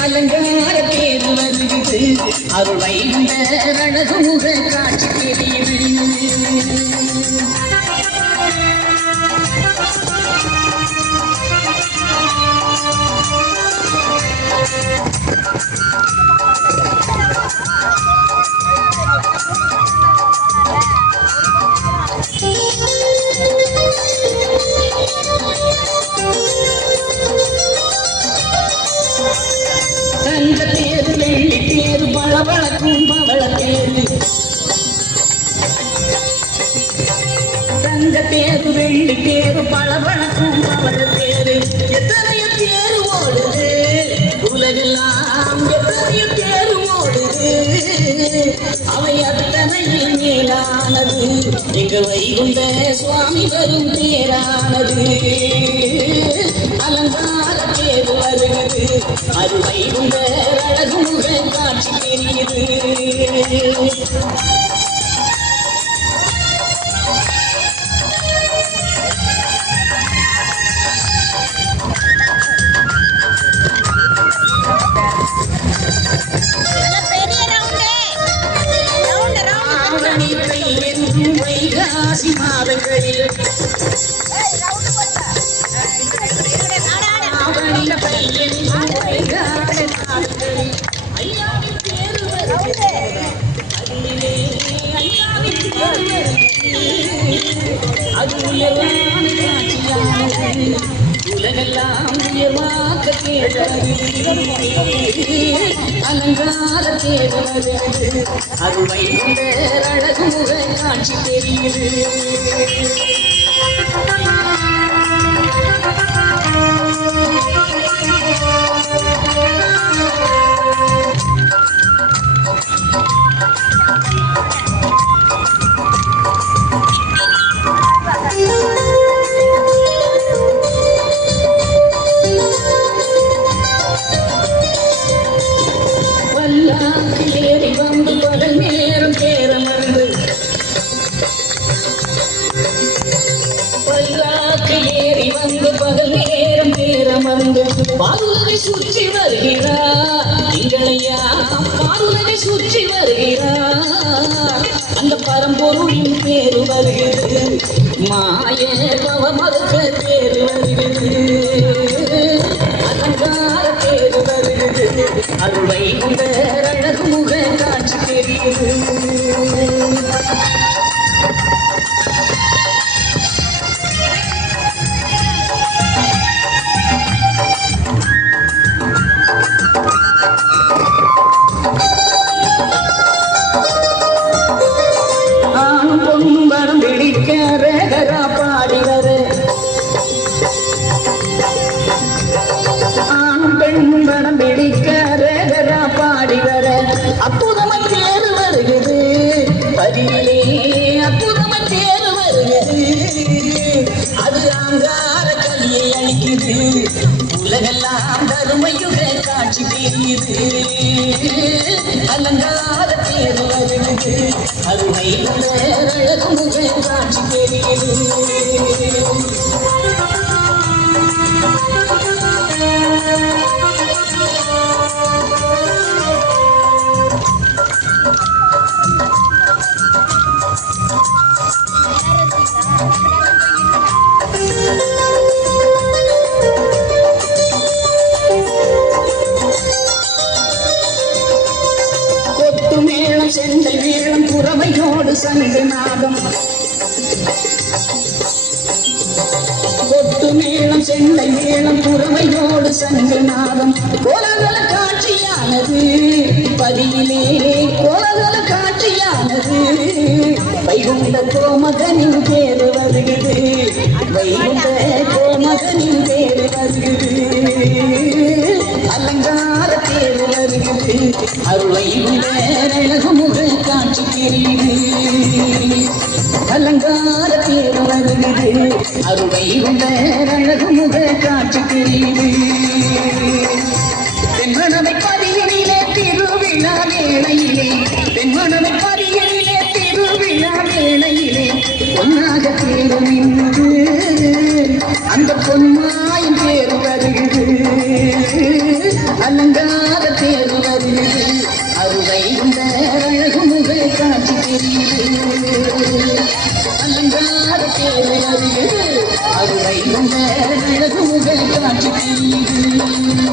அலங்கார தேர் வருகிறது அருள் வைகுண்ட அழகுமுக காட்சி தெரியுது தங்க தேரு வெள்ளி தேரு பளபளக்கும் பவள தேரு தங்க தேரு வெள்ளி தேரு பளபளக்கும் பவள தேரு எத்தனையோ தேரு ஓடுது உலகெல்லாம் எத்தனையோ தேரு ஓடுது அவை அத்தனையும் மேலானது எங்க வைகுண்ட சுவாமி வரும் தேரானது அலங்கார தேர் வருகிறது அது வைகுண்ட அழகுமுக காட்சி தெரியுது வைகாசி மாதங்களில் உலகெல்லாம் உயர்வாக்க அலங்கார தேர்வது அது வைகுண்ட அழகுமுக காட்சி தெரியுது ஏறி வந்து பகல் நேரம் தேரமர்ந்து பல்லாக்கு ஏறி வந்து பகல் நேரம் தேரமர்ந்து பாருலகை சுற்றி வருகிறார் எங்களையா பாருலகை சுற்றி வருகிறார் அந்த பரம்பொருளின் பேரு வருகிறது மாய பவமறுக்க பேரு வருகிறது அலங்கார பேரு வருகிறது அருள் வைகுண்ட அழகுமுக காட்சி தெரியுது ஆணும் பொண்ணும் வரம் பிடிக்க ரேகரா பாடி வர ஆணும் பெண்ணும் வரம் பிடிக்க ரேகரா பாடி வர அற்புதமாய் தேர் வருகிறது பதிலே அற்புதமாய் தேர் வருகிறது அது அங்கார கலியை அளிக்குது உலகெல்லாம் தருமையுக காட்சி தெரியுது அலங்கார தேர் வருகிறது அது வைகுண்ட அழகுமுக காட்சி தெரியுது கொட்டு மேளம் செண்டை வீழம் புறமையோடு சண்டை நாதம் கொட்டு மேளம் செண்டை மேளம் புறமையோடு சண்டை நாதம் கோலகல காட்சியானது பதியிலே கோலகல காட்சியானது வைகுண்ட கோமகனின் பேரு வருகிறது வைகுண்ட கோமகனின் பேரு வருகிறது அலங்கார தேர் வருகிறது அருள் வைகுண்ட அழகுமுக காட்சி தெரியுது அலங்கார தேர் வருகிறது அருள் வைகுண்ட அழகுமுக காட்சி தெரியுது தென்மனவை பதியிலே திருவிழா வேளையிலே தென்மனவை பதியிலே திருவிழா வேளையிலே பொன்னாக தேர் நின்று அந்த பொன்மாயின் தேர் வருகிறது அலங்கார தேர் வருகிறது அருவை உண்ட அழகு முக காட்சி தெரியுது அலங்கார தேர் வருகிறது அருவை உண்ட அழகு முக காட்சி தெரியுது